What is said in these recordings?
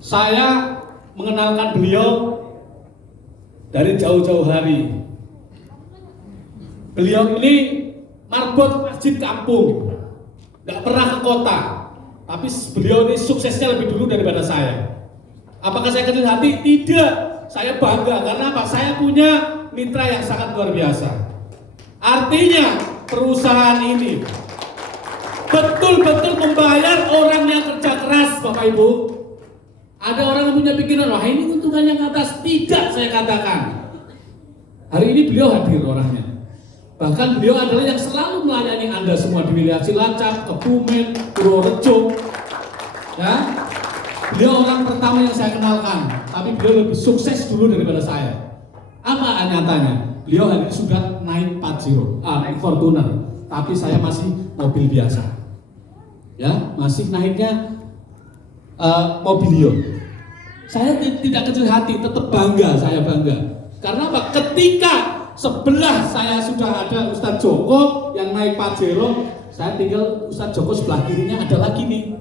Saya mengenalkan beliau dari jauh-jauh hari. Beliau ini marbot masjid kampung, nggak pernah ke kota, tapi beliau ini suksesnya lebih dulu daripada saya. Apakah saya kecil hati? Tidak, saya bangga karena apa? Saya punya mitra yang sangat luar biasa. Artinya perusahaan ini betul-betul membayar orang yang kerja keras, Bapak Ibu. Ada orang yang punya pikiran, wah ini untungannya ke atas. Tidak, saya katakan. Hari ini beliau hadir orangnya. Bahkan beliau adalah yang selalu melayani Anda semua di wilayah Cilacap, Kebumen, Purworejo. Ya, beliau orang pertama yang saya kenalkan, tapi beliau lebih sukses dulu daripada saya. Apa nyatanya? Beliau hari ini sudah naik Pajero, naik Fortuner, tapi saya masih mobil biasa. Ya, masih naiknya Mobilio. Saya tidak kecil hati, tetap bangga, saya bangga. Karena apa? Ketika sebelah saya sudah ada Ustadz Joko yang naik Pajero, saya tinggal Ustadz Joko sebelah kirinya ada lagi nih.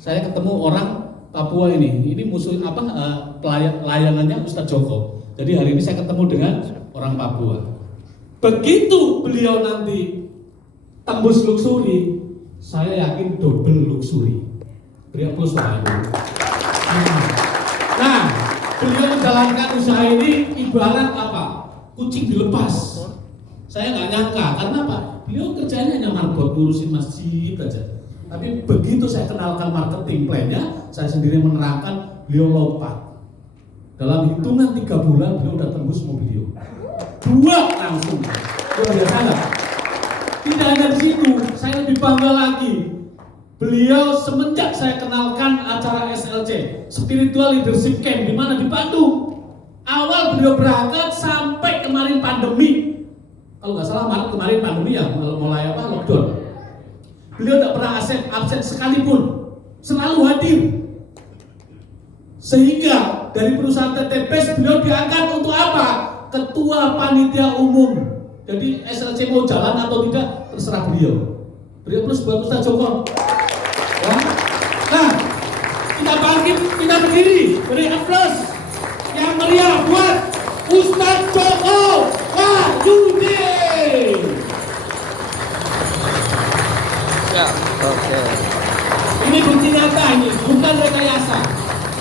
Saya ketemu orang Papua ini musuh layanannya Ustadz Joko. Jadi hari ini saya ketemu dengan orang Papua. Begitu beliau nanti tembus luxury, saya yakin double luxury. Beri aplaus Pak. Nah, beliau menjalankan usaha ini ibarat apa? Kucing dilepas. Saya nggak nyangka, karena apa? Beliau kerjanya hanya marbot ngurusin masjid aja. Tapi begitu saya kenalkan marketing plan-nya, saya sendiri menerangkan, beliau lompat. Dalam hitungan 3 bulan beliau udah tembus Mobilio. 2 langsung. Luar biasa nggak? Tidak hanya di situ, saya lebih bangga lagi. Beliau semenjak saya kenalkan acara SLC, Spiritual Leadership Camp, di mana di Bandung. Awal beliau berangkat sampai kemarin pandemi. Kalau nggak salah Maret kemarin pandemi ya, mulai lockdown. Beliau tidak pernah absen sekalipun, selalu hadir. Sehingga dari perusahaan TTPS beliau diangkat untuk apa? Ketua Panitia Umum. Jadi SLC mau jalan atau tidak terserah beliau. Beliau plus buat Ustadz Joko. Ya. Nah, kita bangkit, kita berdiri, beri aplaus yang meriah buat Ustadz Joko Wahyudi. Ya, oke. Ini bukti nyata ini, bukan rekayasa.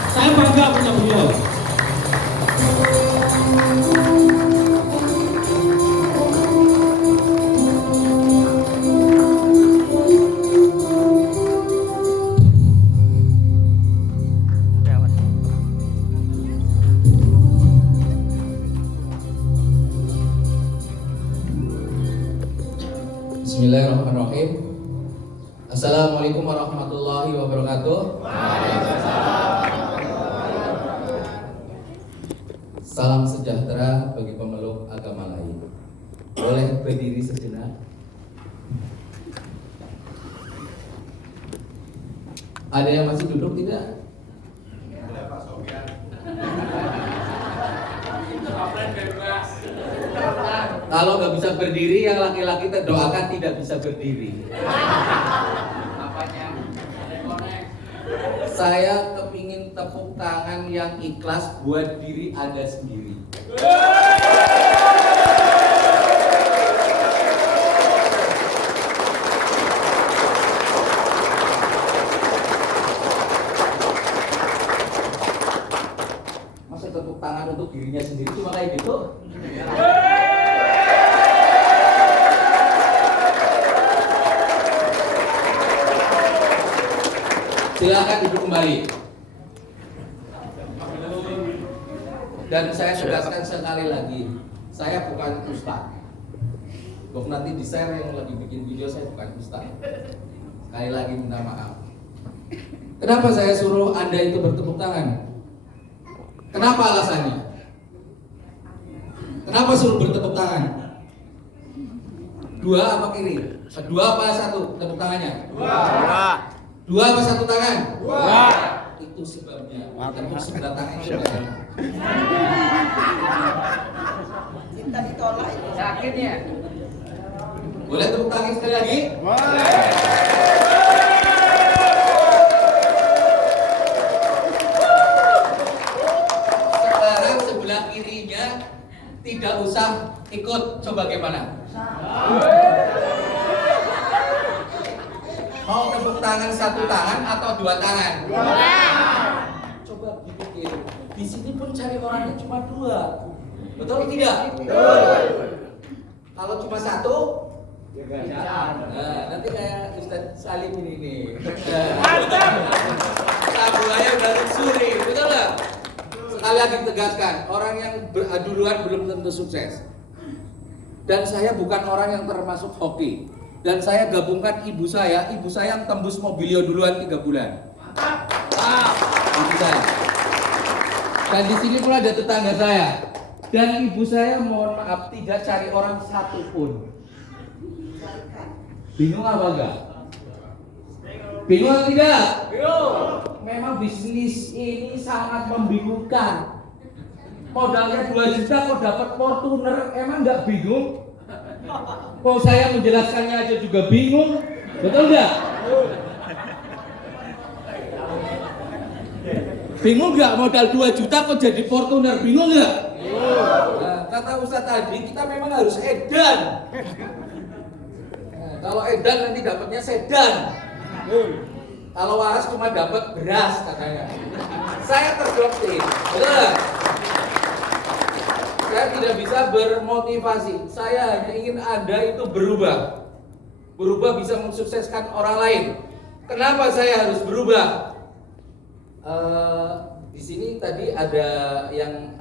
Saya bangga punya beliau. Bismillahirrahmanirrahim. Assalamualaikum warahmatullahi wabarakatuh. Salam sejahtera bagi pemeluk agama lain. Boleh berdiri sejenak. Ada yang masih duduk tidak? Kalau nggak bisa berdiri, yang laki-laki terdoakan tidak bisa berdiri. Saya kepingin tepuk tangan yang ikhlas buat diri Anda sendiri. Masa tepuk tangan untuk dirinya sendiri cuma kayak gitu? Silakan duduk kembali. Dan saya tegaskan sekali lagi, saya bukan ustaz. Bok nanti di share yang lagi bikin video, saya bukan ustaz. Sekali lagi minta maaf. Kenapa saya suruh Anda itu bertepuk tangan? Kenapa alasannya? Kenapa suruh bertepuk tangan? 2 apa kiri? 2 apa 1 tepuk tangannya? 2 apa 1 tangan? 2. Itu sebabnya. Tepuk sebelah tangan itu kan. Cinta ditolak itu. Sakit ya? Boleh tepuk tangan sekali lagi? Boleh. tidak usah ikut, coba bagaimana? Mau tepuk tangan satu tangan atau dua tangan? Coba dipikir, di sini pun cari orangnya cuma dua, betul tidak? Kalau cuma satu, nah, nanti kayak Ustaz Salim ini nih. Tabuannya udah suri, betul nggak? Sekali lagi tegaskan, orang yang duluan belum tentu sukses. Dan saya bukan orang yang termasuk hoki. Dan saya gabungkan ibu saya yang tembus Mobilio duluan 3 bulan. Ibu saya. Dan di sini pula ada tetangga saya. Dan ibu saya mohon maaf tidak cari orang satu pun. Bingung apa enggak? Bingung atau tidak? Bingung. Memang bisnis ini sangat membingungkan. Modalnya 2 juta kok dapat Fortuner, emang enggak bingung? Kok saya menjelaskannya aja juga bingung, betul enggak? Bingung enggak modal 2 juta kok jadi Fortuner, bingung enggak? Nah, kata Ustaz tadi kita memang harus edan. Kalau edan nanti dapatnya sedan. Kalau waras cuma dapat beras katanya. Saya terdoktrin, betul? Saya tidak bisa bermotivasi. Saya hanya ingin Anda itu berubah. Berubah bisa mensukseskan orang lain. Kenapa saya harus berubah? Di sini tadi ada yang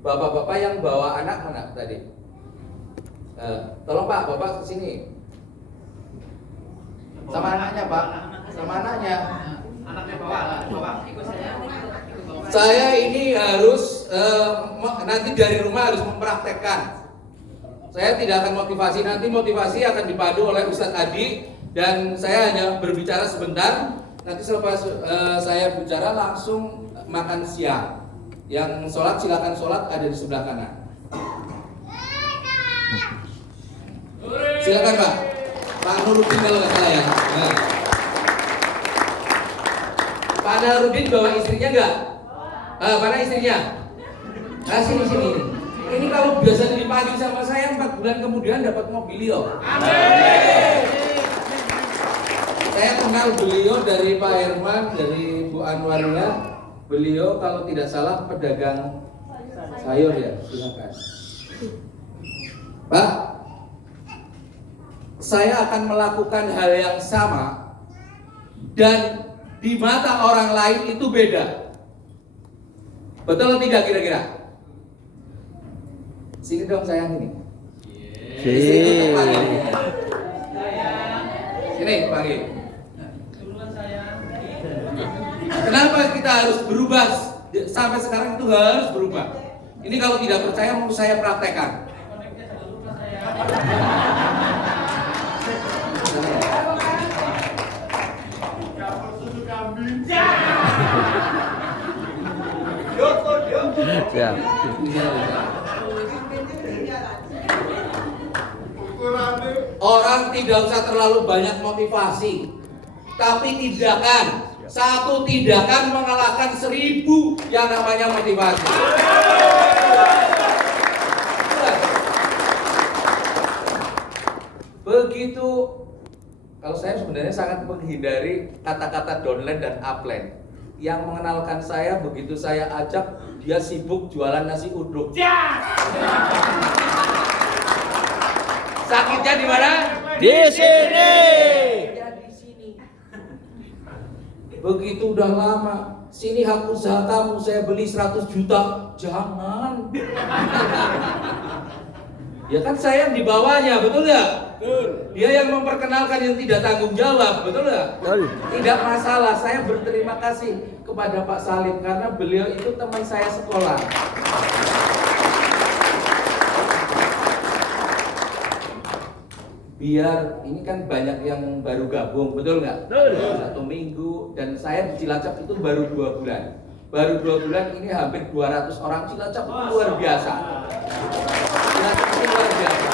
bapak-bapak yang bawa anak mana tadi? Tolong Pak, Bapak kesini. Sama anaknya Pak, sama anaknya. Anaknya bawa, ikut saya. Saya ini harus nanti dari rumah harus mempraktekkan. Saya tidak akan motivasi, nanti motivasi akan dipadu oleh Ustadz Adi dan saya hanya berbicara sebentar. Nanti selepas saya bicara langsung makan siang. Yang sholat silakan sholat ada di sebelah kanan. Silakan Pak. Pak Nurudin kalau nggak salah ya. Nah. Pak Nurudin bawa istrinya nggak? Mana istrinya? Nah sini. Ini kalau biasa dipanggil sama saya 4 bulan kemudian dapat Mobilio. Amin. Saya kenal beliau dari Pak Herman, dari Bu Anwaria. Beliau kalau tidak salah pedagang sayur ya, silakan. Pak, saya akan melakukan hal yang sama dan di mata orang lain itu beda. Betul atau tidak kira-kira? Sini dong sayang ini. Sini panggil. Kenapa kita harus berubah? Sampai sekarang itu harus berubah. Ini kalau tidak percaya mau saya praktekkan. Siap. Orang tidak usah terlalu banyak motivasi, tapi tindakan. Satu tindakan mengalahkan 1000 yang namanya motivasi. Begitu. Kalau saya sebenarnya sangat menghindari kata-kata downline dan upline. Yang mengenalkan saya begitu saya ajak dia sibuk jualan nasi uduk. Sakitnya di mana? Di sini. Ya di sini. Begitu udah lama, sini hak usaha kamu saya beli 100 juta. Jangan. Ya kan saya yang dibawanya, betul nggak? Betul. Dia yang memperkenalkan yang tidak tanggung jawab, betul nggak? Betul. Tidak masalah, saya berterima kasih kepada Pak Salim karena beliau itu teman saya sekolah. Biar ini kan banyak yang baru gabung, betul nggak? Betul. 1 minggu dan saya di Cilacap itu baru 2 bulan. Baru 2 bulan ini hampir 200 orang Cilacap itu luar biasa. Cilacap itu luar biasa.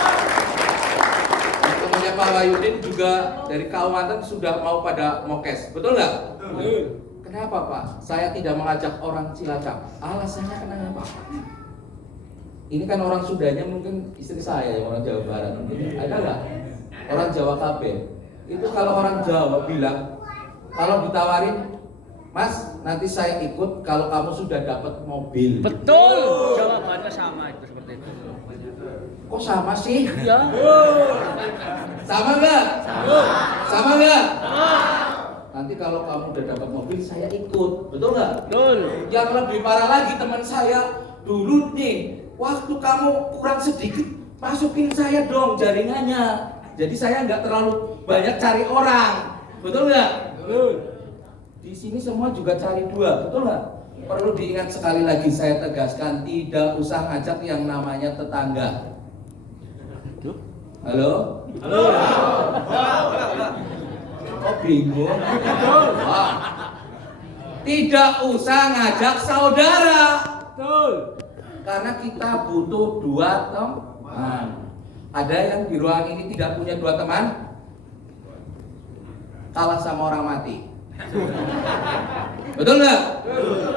Temannya Pak Wahyudin juga dari Kalimantan sudah mau pada mokes, betul nggak? Betul. Kenapa Pak? Saya tidak mengajak orang Cilacap. Alasannya kenapa? Ini kan orang Sundanya mungkin istri saya yang orang Jawa Barat. Ada nggak? Orang Jawa KB. Itu kalau orang Jawa bilang, kalau ditawarin, Mas, nanti saya ikut kalau kamu sudah dapat mobil. Betul. Jawabannya sama itu seperti itu. Kok sama sih? Iya. Sama nggak? Sama nggak? Nanti kalau kamu udah dapat mobil, saya ikut. Betul nggak? Betul. Yang lebih parah lagi teman saya dulu nih, waktu kamu kurang sedikit, masukin saya dong jaringannya. Jadi saya nggak terlalu banyak cari orang. Betul nggak? Betul. Di sini semua juga cari dua, betul nggak? Perlu diingat sekali lagi, saya tegaskan, tidak usah ngajak yang namanya tetangga. Halo? Halo. Kok bingung? Wah. Tidak usah ngajak saudara. Betul. Karena kita butuh dua teman. Ada yang di ruang ini tidak punya dua teman? Kalah sama orang mati. Betul nggak?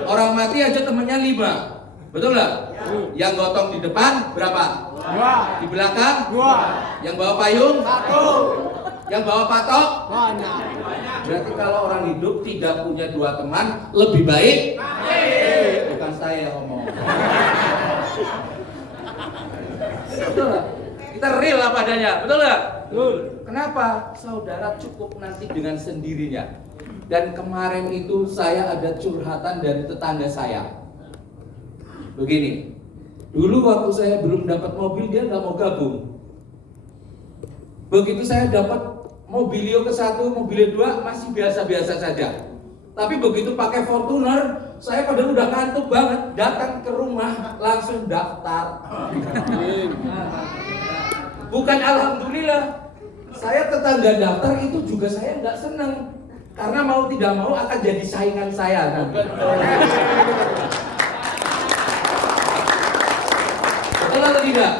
Orang mati aja temennya 5. Betul nggak? Yang gotong di depan berapa? 2. Di belakang? 2. Yang bawa payung? 1. Yang bawa patok? Banyak. Berarti kalau orang hidup tidak punya dua teman, lebih baik bukan saya yang ngomong. Betul nggak? Kita real apa adanya, betul nggak? Betul. Kenapa? Saudara cukup nanti dengan sendirinya. Dan kemarin itu saya ada curhatan dari tetangga saya. Begini, dulu waktu saya belum dapat mobil, dia nggak mau gabung. Begitu saya dapat Mobilio ke-1, Mobilio 2 masih biasa-biasa saja. Tapi begitu pakai Fortuner, saya padahal udah ngantuk banget, datang ke rumah langsung daftar. Bukan alhamdulillah, saya tetangga daftar itu juga saya nggak seneng, karena mau tidak mau akan jadi saingan saya nanti. Betul atau tidak?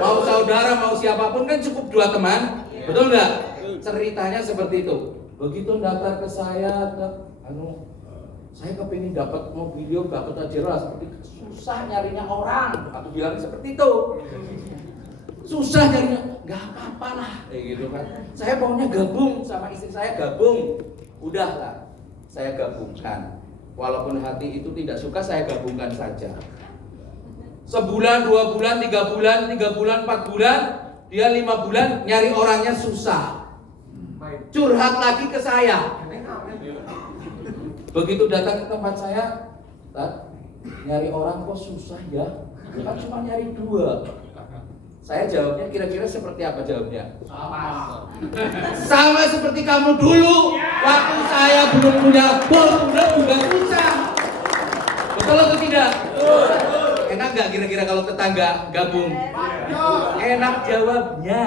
Mau saudara, mau siapapun kan cukup 2 teman, betul nggak? Ceritanya seperti itu. Begitu daftar ke saya, saya kepingin dapat Mobilio gak ketajaran, seperti susah nyarinya orang. Aku bilang seperti itu. Susah nyarinya, nggak apa-apa lah, kayak gitu kan. Saya maunya gabung sama istri saya, gabung. Udahlah, saya gabungkan. Walaupun hati itu tidak suka, saya gabungkan saja. Sebulan, 2 bulan, 3 bulan, 3 bulan, 4 bulan, dia 5 bulan nyari orangnya susah. Curhat lagi ke saya. Begitu datang ke tempat saya, nyari orang kok susah ya? Kan cuma nyari 2. Saya jawabnya kira-kira seperti apa jawabnya? Sama seperti kamu dulu. Waktu saya belum punya Fortuner juga susah. Betul atau tidak? Enak nggak kira-kira kalau tetangga gabung? Enak jawabnya.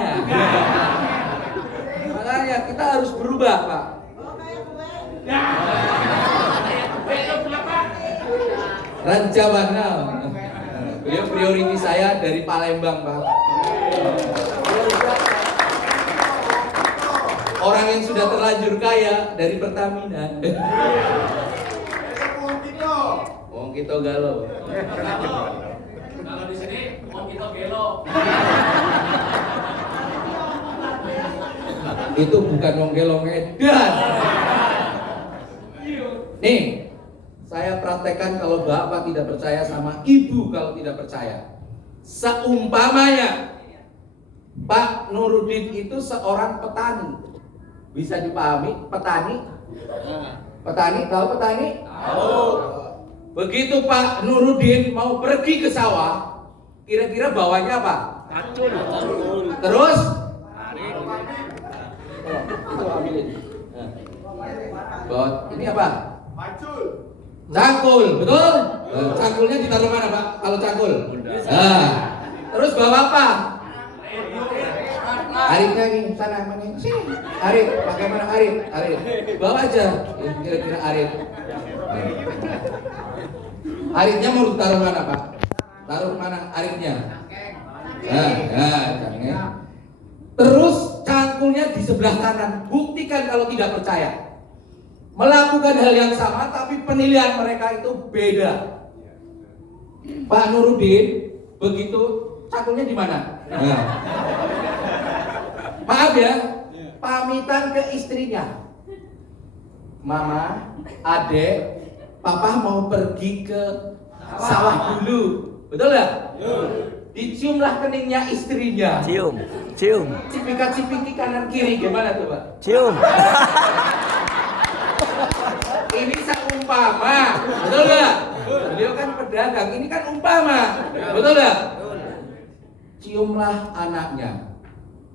Makanya kita harus berubah, Pak. Rancawana. Beliau priority saya dari Palembang, Pak. Orang yang sudah terlanjur kaya dari Pertamina. Wong kita galau. Kalau di sini mau kita gelo. Itu bukan wong gelo edan. Nih, saya praktekkan kalau bapak tidak percaya sama ibu kalau tidak percaya. Seumpamanya Pak Nurudin itu seorang petani. Bisa dipahami petani? Petani, tahu petani? Tahu. Begitu Pak Nurudin mau pergi ke sawah, kira-kira bawanya apa? Pacul. Terus? Itu ambilin. Nah. Bawa ini apa? Cangkul, betul? Cangkulnya ditaruh mana Pak? Kalau cangkul? Nah. Terus bawa apa? Aritnya ini sana mana? Sini. Arit, pakai mana arit? Arit. Bawa aja. Kira-kira arit. Aritnya mau ditaruh mana Pak? Taruh mana aritnya? Cangkeng. Terus cangkulnya di sebelah kanan. Buktikan kalau tidak percaya. Melakukan hal yang sama tapi penilaian mereka itu beda. Pak Nurudin Begitu cangkulnya di mana? Nah. Maaf ya, pamitan ke istrinya. Mama, adek, papa mau pergi ke sawah dulu. Betul nggak? Diciumlah keningnya istrinya. Cium. Cipika-cipiki kanan kiri, gimana tuh Pak? Cium. Ini seumpama, betul nggak? Beliau kan pedagang, ini kan umpama, betul nggak? Ciumlah anaknya,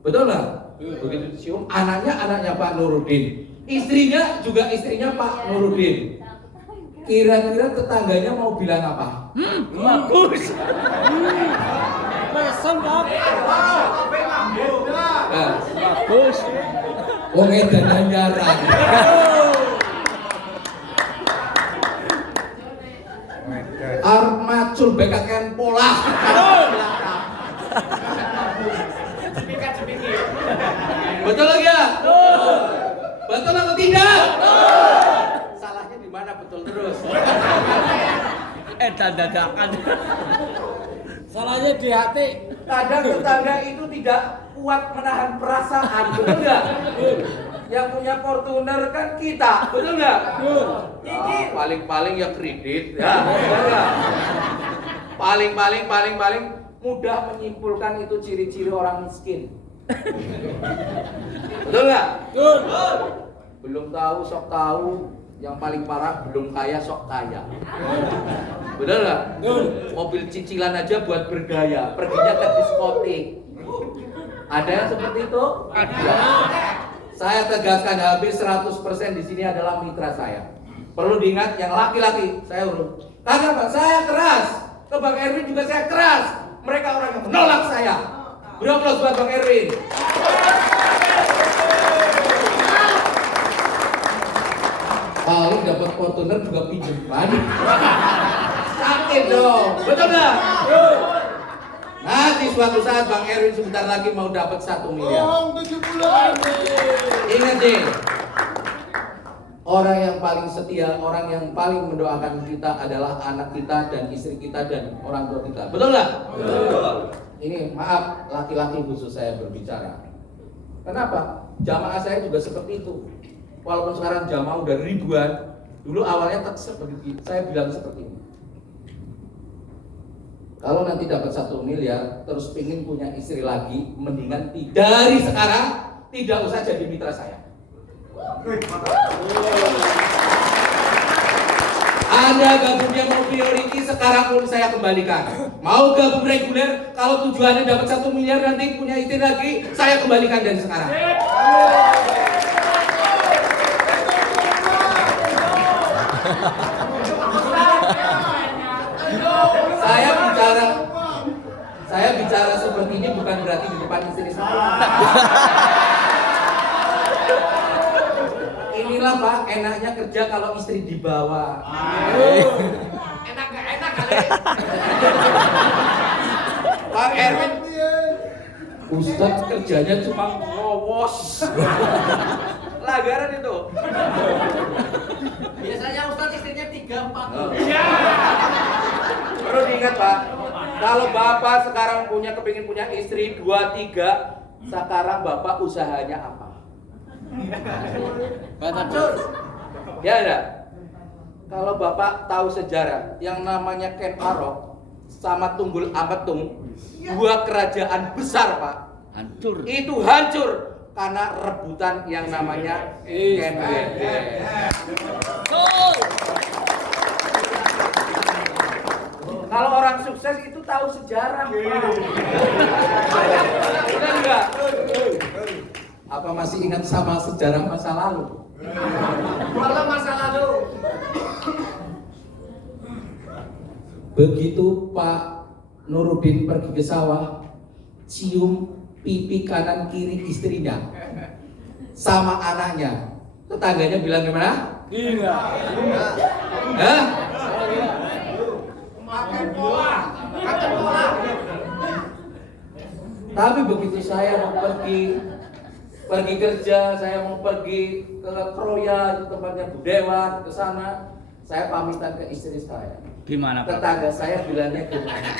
betul nggak? Begitu cium anaknya Pak Nurudin, istrinya juga istrinya Pak Nurudin. Kira-kira tetangganya mau bilang apa? Bagus. Mesem, Pak. Nah, Bagus. wong edan anyaran. Arep macul bekaken pola. Betul lagi ya? Betul atau tidak? Salahnya di mana betul terus? Dadakan. Salahnya di hati. Kadang tetangga itu tidak kuat menahan perasaan, betul nggak? Yang punya Fortuner kan kita, betul nggak? Paling-paling ya kredit, ya. Betul nggak? Paling mudah menyimpulkan itu ciri-ciri orang miskin. Betul nggak? Belum tahu sok tahu. Yang paling parah belum kaya sok kaya. Betul nggak? Mobil cicilan aja buat bergaya, perginya ke diskotik. Ada yang seperti itu? Ada. Saya tegaskan habis 100% di sini adalah mitra saya. Perlu diingat yang laki-laki saya urus. Karena Pak saya keras, ke Bang Erwin juga saya keras. Mereka orang yang menolak saya. Beri aplaus buat Bang Erwin. Paling dapat Fortuner juga pinjaman. Sakit dong, betul nggak? Nanti suatu saat Bang Erwin sebentar lagi mau dapat 1 miliar. Ingat deh, orang yang paling setia, orang yang paling mendoakan kita adalah anak kita dan istri kita dan orang tua kita. Betul nggak? Betul. Ini maaf, laki-laki khusus saya berbicara. Kenapa? Jamaah saya juga seperti itu. Walaupun sekarang jamaah udah ribuan, dulu awalnya tak seperti saya bilang seperti ini. Kalau nanti dapat 1 miliar, terus pingin punya istri lagi, mendingan dari sekarang tidak usah jadi mitra saya. Anda gabungnya mau priority, sekarang pun saya kembalikan. Mau gabung reguler, kalau tujuannya dapat 1 miliar nanti punya istri lagi, saya kembalikan dari sekarang. Saya bicara seperti ini bukan berarti di depan istri saya. Inilah Pak, enaknya kerja kalau istri dibawa. Enak gak enak kali. Pak Erwin, Ustadz kerjanya cuma ngowos. Pelagaran itu. Biasanya Ustadz istrinya 3-4. Perlu diingat Pak, kalau Bapak sekarang kepingin punya istri 2-3, sekarang Bapak usahanya apa? Ya enggak? Kalau Bapak tahu sejarah, yang namanya Ken Arok sama Tunggul Ametung, 2 kerajaan besar Pak, Hancur. itu hancur karena rebutan yang namanya Ken Wede. Kalau orang sukses itu tahu sejarah, Pak. Benar enggak? Apa masih ingat sama sejarah masa lalu? Kalau masa lalu. Begitu Pak Nurudin pergi ke sawah, cium pipi kanan kiri istrinya sama anaknya. Tetangganya bilang gimana? Gila. Hah? Tapi begitu saya mau pergi kerja, saya mau pergi ke Kroya, itu tempatnya Bu Dewa, ke sana, saya pamitan ke istri saya. Gimana Pak? Tetangga saya bilangnya gimana?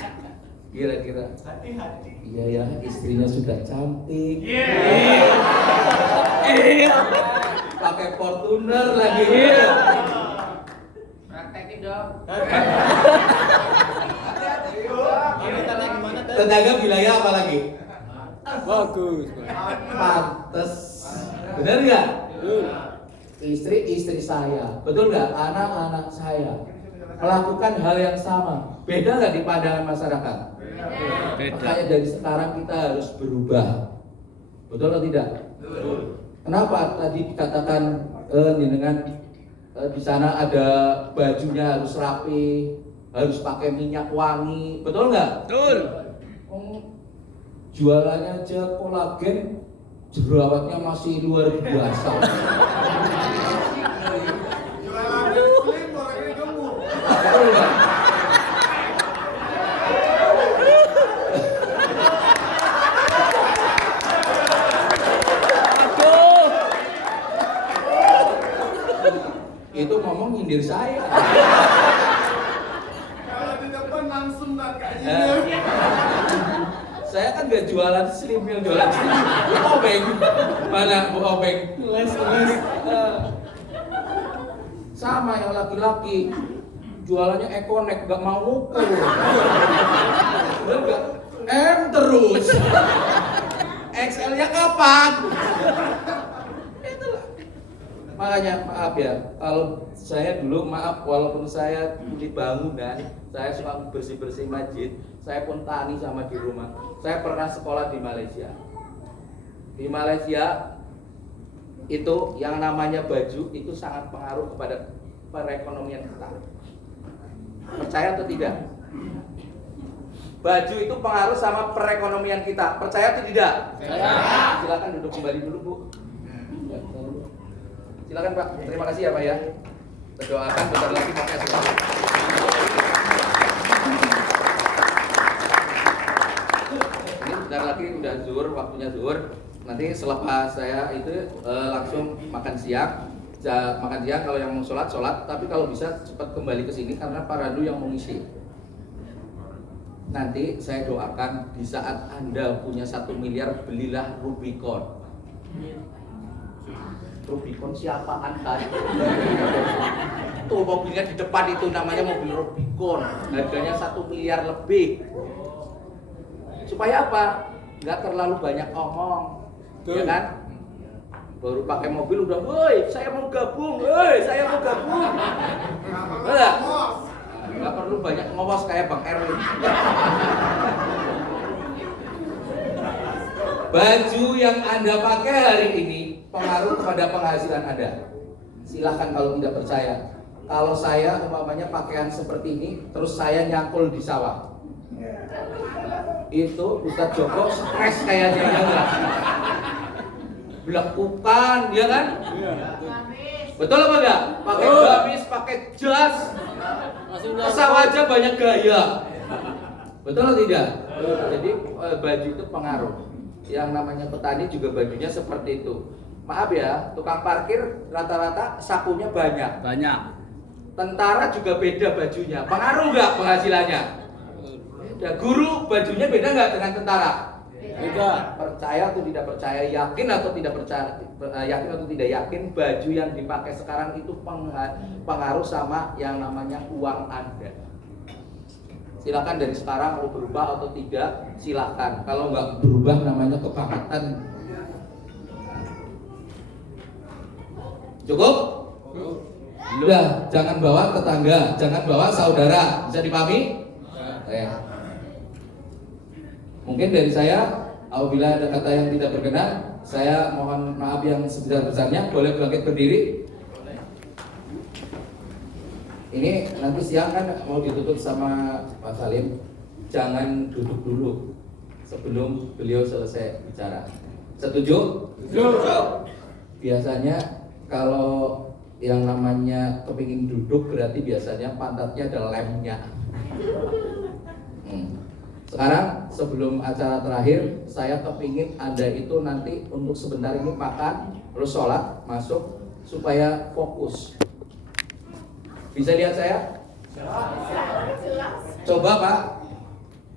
Kira-kira. Iya ya, istrinya sudah cantik. Pakai Fortuner lagi. Praktekin dong. Tetangga wilayah apa lagi? Bagus. Pantes. Benar nggak? Istri saya, betul nggak? Anak-anak saya melakukan hal yang sama. Beda nggak di pandangan masyarakat? Beda. Makanya dari sekarang kita harus berubah. Betul atau tidak? Kenapa tadi dikatakan dengan di sana ada bajunya harus rapi, harus pakai minyak wangi, betul nggak? Betul. Jualannya aja kolagen, jerawatnya masih luar biasa. Betul nggak? Itu ngomong nyindir saya. Kalau di depan langsung tak kayak Saya kan gak jualan slim, yang jualan slim Bu Obeng. Mana Bu Obeng? Les. Sama yang laki-laki jualannya ekonek, gak mau ngukur. Bener gak? M terus. XL-nya kapan? Itulah. Makanya maaf ya, kalau saya dulu maaf walaupun saya kulit bangunan, saya suka bersih-bersih masjid, saya pun tani sama di rumah. Saya pernah sekolah di Malaysia. Di Malaysia itu yang namanya baju itu sangat pengaruh kepada perekonomian kita. Percaya atau tidak? Baju itu pengaruh sama perekonomian kita. Percaya atau tidak? Percaya. Silakan duduk kembali dulu, Bu. Silakan Pak. Terima kasih ya Pak ya. Kita doakan bentar lagi pakai semua. Ini bentar lagi udah zuhur, waktunya zuhur. Nanti selepas saya itu langsung makan siang. Makan siang kalau yang mau sholat, tapi kalau bisa cepat kembali ke sini karena Pak Randu yang mengisi. Nanti saya doakan di saat Anda punya 1 miliar, belilah Rubicon. Rubicon siapaan kan? Tuh mobilnya di depan itu namanya mobil Rubicon. Harganya 1 miliar lebih. Supaya apa? Nggak terlalu banyak omong, ya kan? Baru pakai mobil udah, woi saya mau gabung, Enggak? Nggak perlu banyak ngomos kayak Bang Erwin. Baju yang Anda pakai hari ini pengaruh kepada penghasilan Anda. Silahkan kalau tidak percaya. Kalau saya umpamanya pakaian seperti ini, terus saya nyangkul di sawah, itu Ustadz Joko stres kayaknya, ya enggak? Belekukan, ya kan? Betul apa enggak? Pakai gamis, pakai jas, kesawah aja banyak gaya. Betul atau tidak? Jadi baju itu pengaruh. Yang namanya petani juga bajunya seperti itu. Maaf ya, tukang parkir rata-rata sakunya banyak. Banyak. Tentara juga beda bajunya. Pengaruh nggak penghasilannya? Beda. Guru bajunya beda nggak dengan tentara? Beda. Percaya atau tidak percaya, yakin atau tidak percaya, yakin atau tidak yakin, baju yang dipakai sekarang itu pengaruh sama yang namanya uang Anda. Silakan dari sekarang mau berubah atau tidak, silakan. Kalau nggak berubah namanya kebangetan. Cukup? Udah, jangan bawa tetangga, jangan bawa saudara. Bisa dipahami? Ya. Mungkin dari saya, apabila ada kata yang tidak berkenan, saya mohon maaf yang sebesar-besarnya. Boleh bangkit berdiri? Ini nanti siang kan mau ditutup sama Pak Salim. Jangan duduk dulu sebelum beliau selesai bicara. Setuju? Setuju. Biasanya kalau yang namanya kepingin duduk berarti biasanya pantatnya ada lemnya. Sekarang sebelum acara terakhir, saya kepingin Anda itu nanti untuk sebentar ini makan, terus sholat, masuk supaya fokus. Bisa lihat saya? Coba Pak,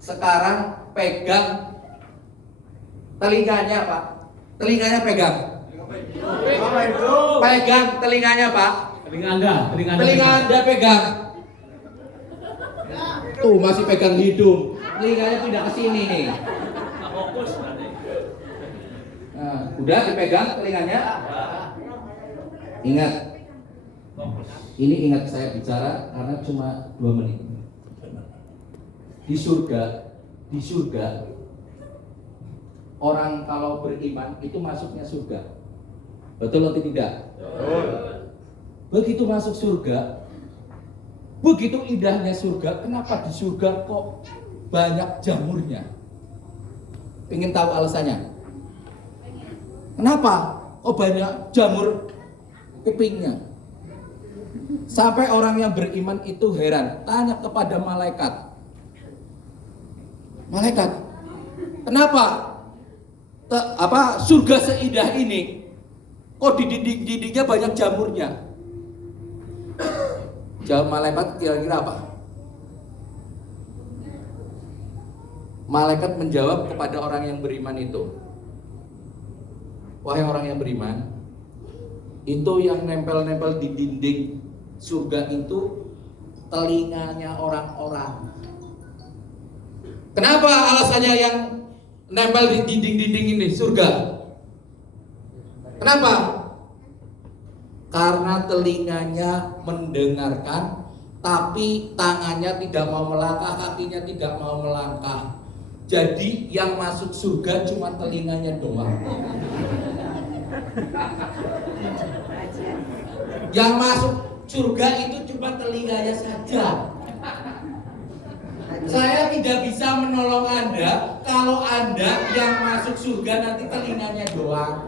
sekarang pegang telinganya Pak. Telinganya pegang. Apa itu? Pegang telinganya Pak. Telinga Anda. Telinga Anda pegang. Tuh masih pegang hidung. Telinganya pindah ke sini nih. Nah, udah dipegang telinganya. Ingat. Ini ingat saya bicara karena cuma 2 menit. Di surga orang kalau beriman itu masuknya surga. Betul atau tidak? Begitu masuk surga, begitu indahnya surga. Kenapa di surga kok banyak jamurnya? Pengen tahu alasannya? Kenapa kok banyak jamur kupingnya? Sampai orang yang beriman itu heran, tanya kepada malaikat. Malaikat, kenapa surga seindah ini kok di dinding-dindingnya banyak jamurnya? Jawab malaikat kira-kira apa? Malaikat menjawab kepada orang yang beriman itu, wahai orang yang beriman, itu yang nempel-nempel di dinding surga itu telinganya orang-orang. Kenapa alasannya yang nempel di dinding-dinding ini surga? Kenapa? Karena telinganya mendengarkan, tapi tangannya tidak mau melangkah, kakinya tidak mau melangkah. Jadi yang masuk surga cuma telinganya doang. Yang masuk surga itu cuma telinganya saja. Saya tidak bisa menolong Anda kalau Anda yang masuk surga nanti telinganya doang.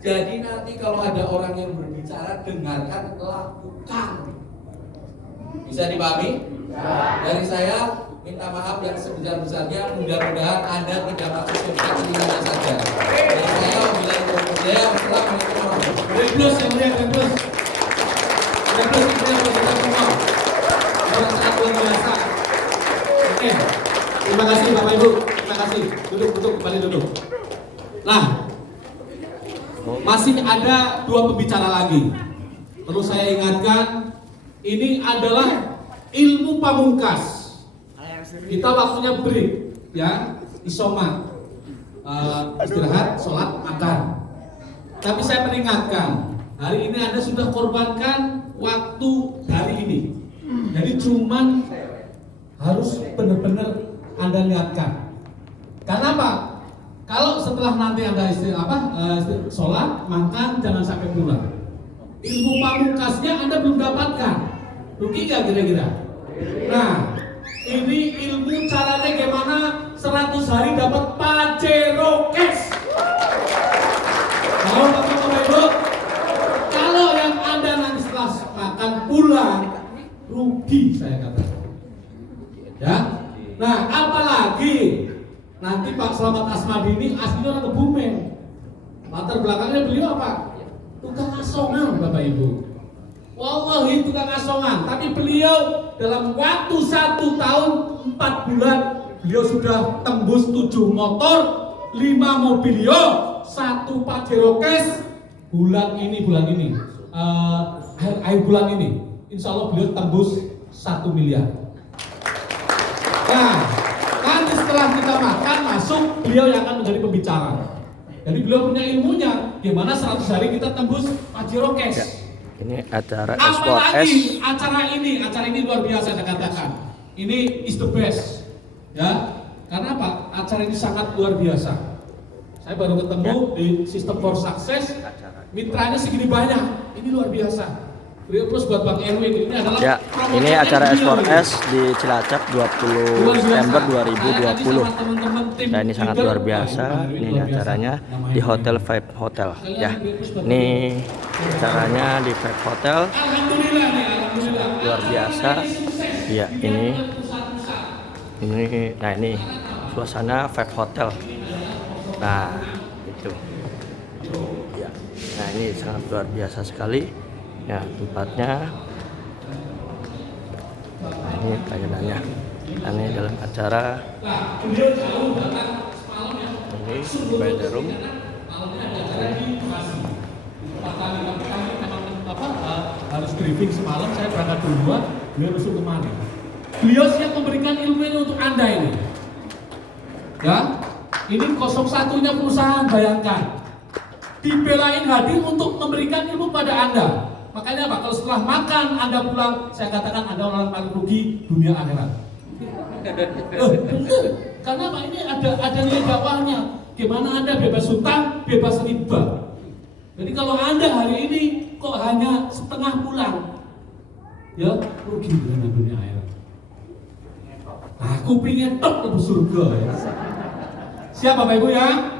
Jadi nanti kalau ada orang yang berbicara, dengarkan, lakukan. Bisa dipahami? Dari saya minta maaf yang sebesar-besarnya. Mudah-mudahan Anda tidak masuk surga telinganya saja. Dari saya bilang saya Assalamualaikum warahmatullahi Plus yang mulia, plus. Plus kita semua. Orang sangat luar biasa. Oke, terima kasih Bapak Ibu, terima kasih. Duduk, kembali duduk. Nah, masih ada 2 pembicara lagi. Perlu saya ingatkan, ini adalah ilmu pamungkas. Kita waktunya break, ya, isoma, istirahat, sholat, makan. Tapi saya peringatkan, hari ini Anda sudah korbankan waktu hari ini. Jadi cuman harus benar-benar Anda lihatkan. Karena apa? Kalau setelah nanti Anda sholat, makan, jangan sampai pulang. Ilmu pamungkasnya Anda belum dapatkan. Rugi nggak kira-kira? Nah, ini ilmu caranya gimana 100 hari dapat Pajero Cash. Mau Bapak Ibu? Kalau yang Anda nanti setelah makan pulang, rugi saya katakan. Ya, nah apalagi nanti Pak Slamet Asmadi ini aslinya orang Kebumen. Latar belakangnya beliau apa? Tukang asongan Bapak Ibu. Wallahi tukang asongan. Tapi beliau dalam waktu 1 tahun 4 bulan beliau sudah tembus 7 motor, 5 mobilio, 1 Pajero Cash. Bulan ini akhir bulan ini insya Allah beliau tembus 1 miliar. Nah, nanti setelah kita makan masuk, beliau yang akan menjadi pembicara. Jadi beliau punya ilmunya, gimana 100 hari kita tembus Pajero Cash. Ya, ini acara Apalagi S4S. acara ini luar biasa saya katakan. Ini is the best, ya. Karena apa? Acara ini sangat luar biasa. Saya baru ketemu di System for Success, mitranya segini banyak. Ini luar biasa. Terus buat Bang Erwin, ini adalah Ya, ini acara S4S di Cilacap 20 September 2020. Nah, ini sangat luar biasa. Ini acaranya di Hotel Vibe Hotel. Ya, ini acaranya di Vibe Hotel. Alhamdulillah nih, alhamdulillah. Luar biasa. Ya, ini. Nah ini suasana Vibe Hotel. Nah, itu. Ya. Nah, ini sangat luar biasa sekali. Ya, tempatnya. Nah, ini pelayanannya. Ini dalam acara Nah, beliau jauh datang semalam ya. ini by the room. Malamnya ada acara di Bekasi. 4 kali, tapi kami memang harus briefing semalam. Saya berangkat duluan, beliau langsung kemari. Beliau siap memberikan ilmu ini untuk Anda ini. Ya, ini 01-nya perusahaan, bayangkan. Dibelain hadir untuk memberikan ilmu pada Anda. Makanya apa? Kalau setelah makan Anda pulang, saya katakan Anda orang paling rugi dunia akhirat. Bener. Karena apa? Ini ada nilai dakwahnya. Gimana Anda bebas hutang, bebas riba. Jadi kalau Anda hari ini kok hanya setengah pulang, ya rugi dengan dunia akhirat. Aku pingin tok ke surga ya. Siap Bapak Ibu ya?